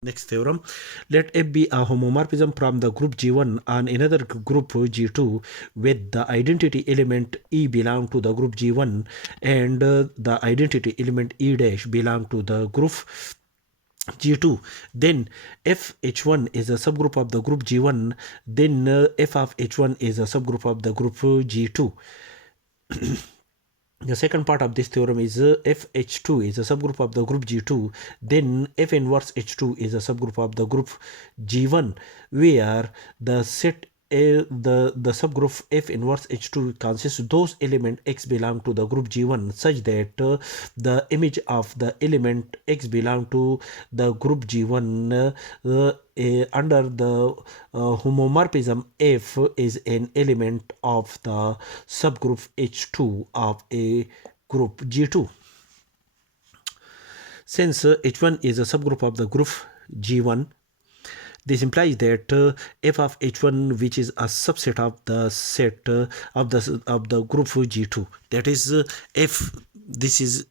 Next theorem, let F be a homomorphism from the group G1 and another group G2 with the identity element E belong to the group G1 and the identity element E dash belong to the group G2. Then f H1 is a subgroup of the group G1, then f of H1 is a subgroup of the group G2. The second part of this theorem is f H2 is a subgroup of the group G2, then f inverse H2 is a subgroup of the group G1, where the set the subgroup f inverse H2 consists those element x belong to the group G1 such that the image of the element x belong to the group G1 under the homomorphism f is an element of the subgroup H2 of a group G2. Since H1 is a subgroup of the group G1, this implies that f of H1, which is a subset of the set of the group G2, that is f. This is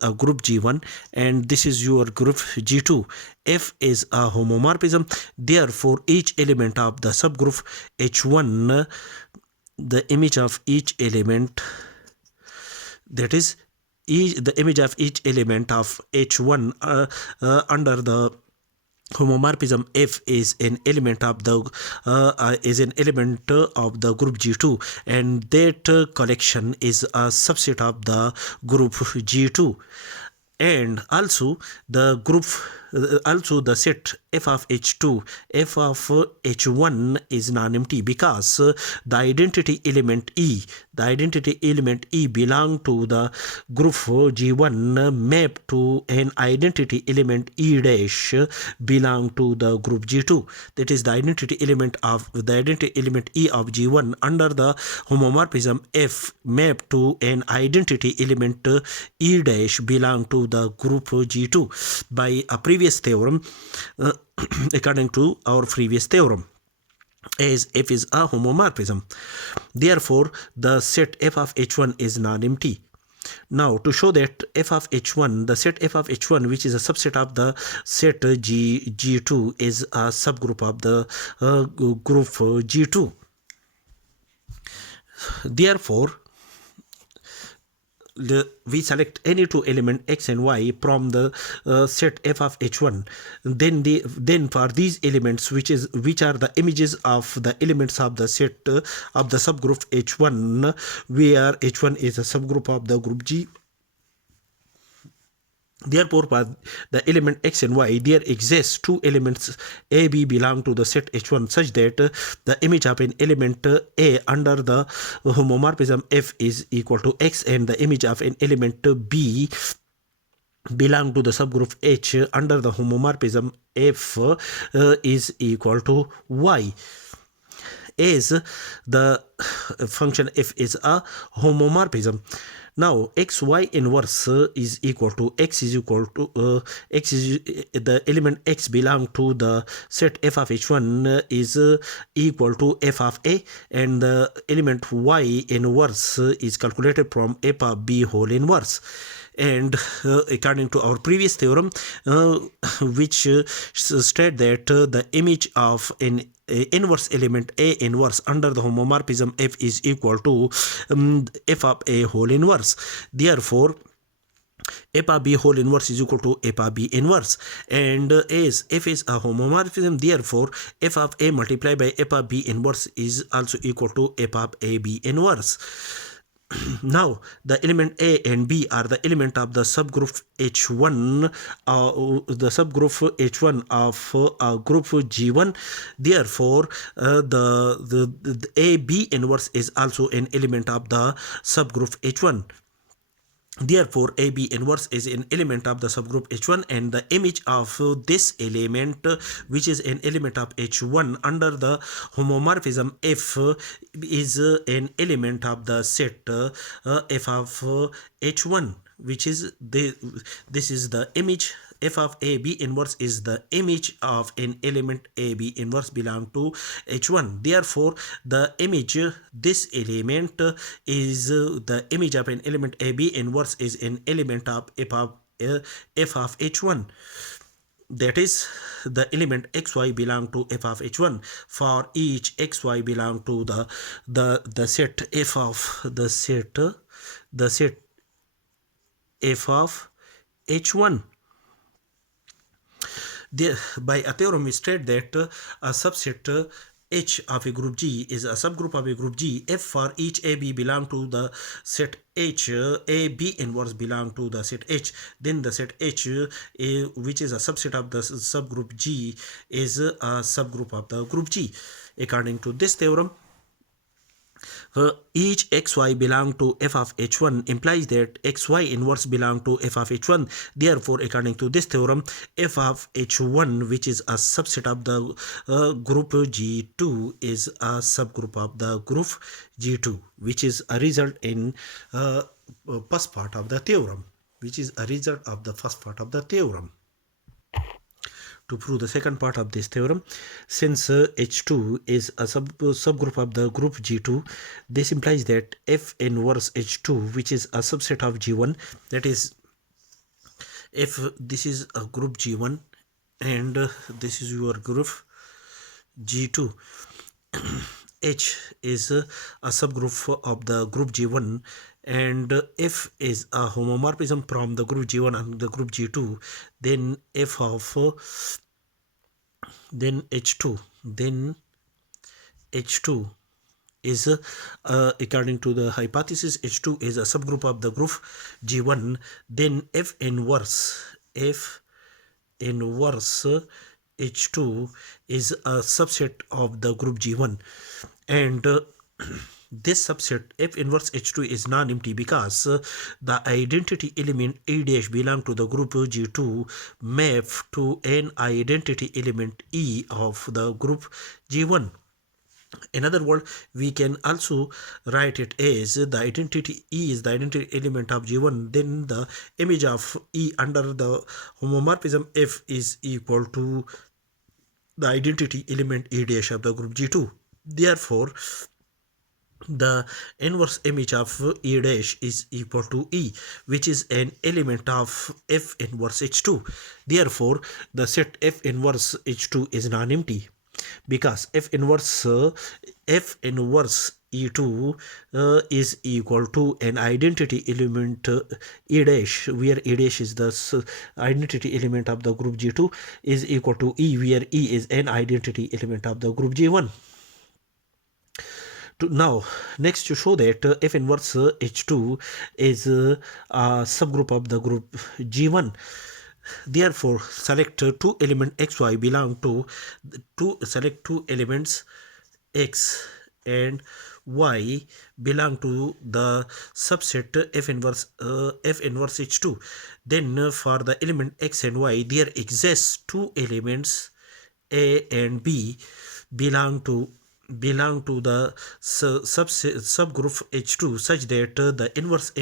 a group G1 and this is your group G2. F is a homomorphism. Therefore, each element of the subgroup H1, the image of each element, that is the image of each element of H1 under the homomorphism f is an element of the group G2, and that collection is a subset of the group G2. And also the set f of H2, f of H1 is non-empty because the identity element E belong to the group G1 map to an identity element E dash belong to the group G2. That is the identity element E of G1 under the homomorphism f map to an identity element E dash belong to the group G2 by a previous theorem, according to our previous theorem, as f is a homomorphism. Therefore, the set f of H1 is non-empty. Now, to show that f of H1, the set f of H1, which is a subset of the set G2, is a subgroup of the group G2. Therefore, we select any two element x and y from the set f of H1. Then for these elements, which are the images of the elements of the set of the subgroup H1, where H1 is a subgroup of the group G. Therefore, for the element x and y, there exists two elements a, b belong to the set H1 such that the image of an element a under the homomorphism f is equal to x, and the image of an element b belong to the subgroup H under the homomorphism f is equal to y. As the function f is a homomorphism. Now xy inverse is equal to the element x belong to the set f of H1 is equal to f of a, and the element y inverse is calculated from f of b whole inverse. And according to our previous theorem, which state that the image of an inverse element a inverse under the homomorphism f is equal to f of a whole inverse. Therefore, f of b whole inverse is equal to f of b inverse, and as f is a homomorphism, therefore f of a multiplied by f of b inverse is also equal to f of a b inverse. Now, the element a and b are the element of the subgroup H1, of group G1. Therefore, the a b inverse is also an element of the subgroup H1. Therefore, AB inverse is an element of the subgroup H1, and the image of this element, which is an element of H1 under the homomorphism F, is an element of the set F of H1, which is this is the image. F of AB inverse is the image of an element AB inverse belong to H1. Therefore, the image, this element is the image of an element AB inverse is an element of F of H1. that is the element xy belong to f of h1 for each xy belong to the set f of the set f of h1. By a theorem we state that a subset H of a group G is a subgroup of a group G if for each AB belong to the set H, A B inverse belong to the set H, then the set H which is a subset of the subgroup G is a subgroup of the group G. According to this theorem, each xy belong to f of h1 implies that xy inverse belong to f of h1. Therefore, according to this theorem, f of h1, which is a subset of the group G2, is a subgroup of the group G2, which is a result in first part of the theorem. To prove the second part of this theorem, since H2 is a subgroup of the group G2, this implies that F inverse H2, which is a subset of G1, that is, if this is a group G1 and this is your group G2, H is a subgroup of the group G1, and F is a homomorphism from the group G1 and the group G2, then F of then H2 is according to the hypothesis, H2 is a subgroup of the group G1, then F inverse H2 is a subset of the group G1, and this subset F inverse H2 is non-empty because the identity element E dash belong to the group G2 map to an identity element E of the group G1. In other words, we can also write it as the identity E is the identity element of G1, then the image of E under the homomorphism F is equal to the identity element E dash of the group G2. Therefore, the inverse image of E dash is equal to E, which is an element of F inverse H2. Therefore, the set F inverse H2 is non-empty because F inverse E2 is equal to an identity element E dash, where E dash is the identity element of the group G2, is equal to E, where E is an identity element of the group G1. Now, next to show that F inverse H2 is a subgroup of the group G1. Therefore, select two elements xy belong to select two elements x and y belong to the subset F inverse H2. Then for the element x and y, there exists two elements A and B belong to the subgroup H2 such that the inverse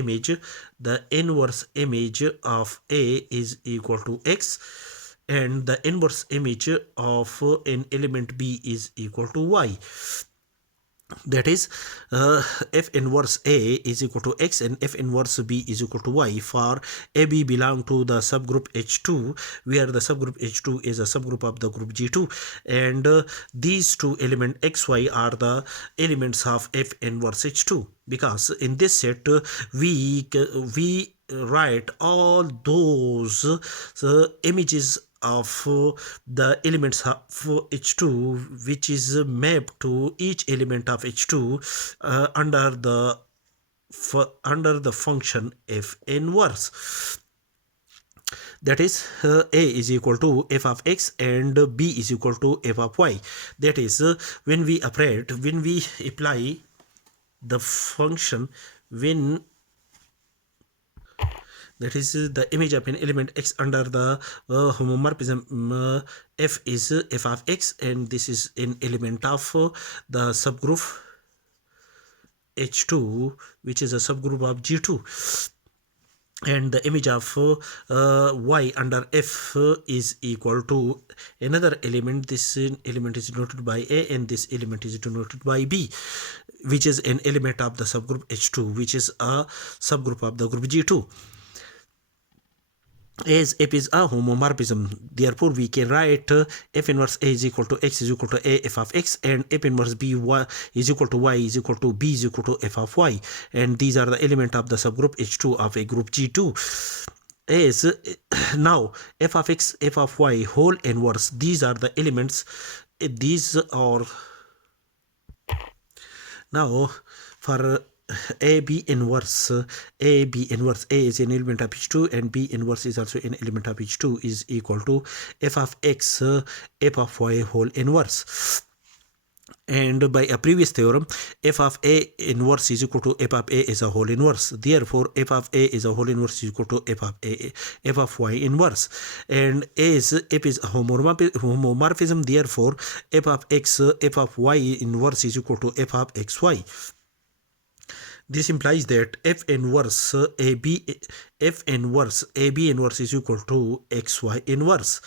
image of A is equal to X and the inverse image of an element B is equal to Y. That is, F inverse A is equal to X and F inverse B is equal to Y for AB belong to the subgroup H2, where the subgroup H2 is a subgroup of the group G2, and these two elements XY are the elements of F inverse H2, because in this set we write all those images of the elements of H2 which is mapped to each element of H2 under the function F inverse. That is, A is equal to F of X and B is equal to F of Y. That is, when we apply the function, that is the image of an element x under the homomorphism f is f of x, and this is an element of the subgroup H2, which is a subgroup of G2, and the image of y under f is equal to another element. This element is denoted by A and this element is denoted by B, which is an element of the subgroup H2, which is a subgroup of the group G2. as F is a homomorphism, therefore we can write F inverse A is equal to X is equal to A F of X, and F inverse B y is equal to Y is equal to B is equal to F of Y, and these are the element of the subgroup H2 of a group G2. As now F of X, F of Y whole inverse, these are the elements. These are now for AB inverse, AB inverse, A is an element of H2 and B inverse is also an element of H2 is equal to F of X, F of Y whole inverse. And by a previous theorem, F of A inverse is equal to F of A is a whole inverse. Therefore, F of A is a whole inverse is equal to F of A, F of Y inverse. And as F is a homomorphism, therefore, F of X, F of Y inverse is equal to F of XY. This implies that F inverse AB inverse is equal to XY inverse,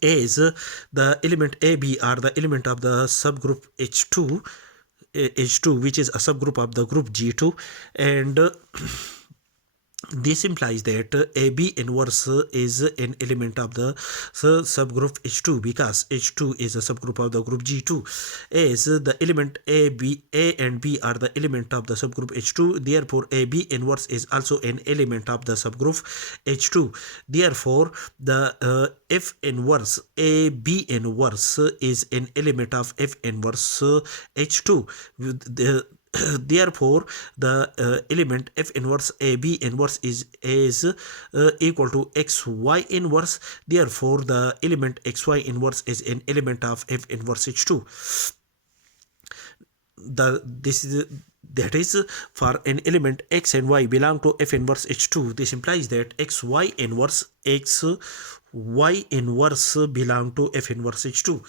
as the element AB are the element of the subgroup H2, which is a subgroup of the group G2, and this implies that AB inverse is an element of the subgroup H2 because H2 is a subgroup of the group G2, as the element A and B are the element of the subgroup H2. Therefore, AB inverse is also an element of the subgroup H2. Therefore, the F inverse AB inverse is an element of F inverse H2. Therefore, the element F inverse AB inverse is equal to XY inverse. Therefore, the element XY inverse is an element of F inverse H2. That is for an element X and Y belong to F inverse H2. This implies that XY inverse belong to F inverse H2.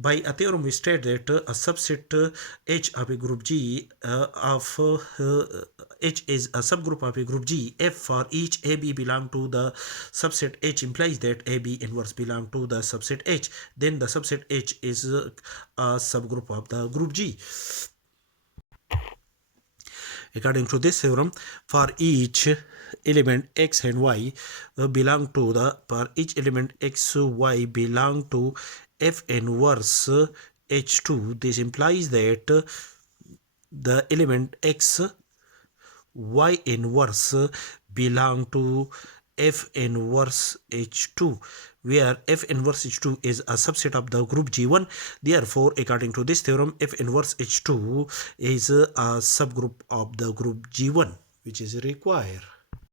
By a theorem, we state that a subset H of a group G H is a subgroup of a group G. F for each AB belong to the subset H implies that AB inverse belong to the subset H. Then the subset H is a subgroup of the group G. According to this theorem, for each element X and Y belong to for each element X, Y belong to F inverse H2. This implies that the element X, Y inverse belong to F inverse H2, where F inverse H2 is a subset of the group G1. Therefore, according to this theorem, F inverse H2 is a subgroup of the group G1, which is required.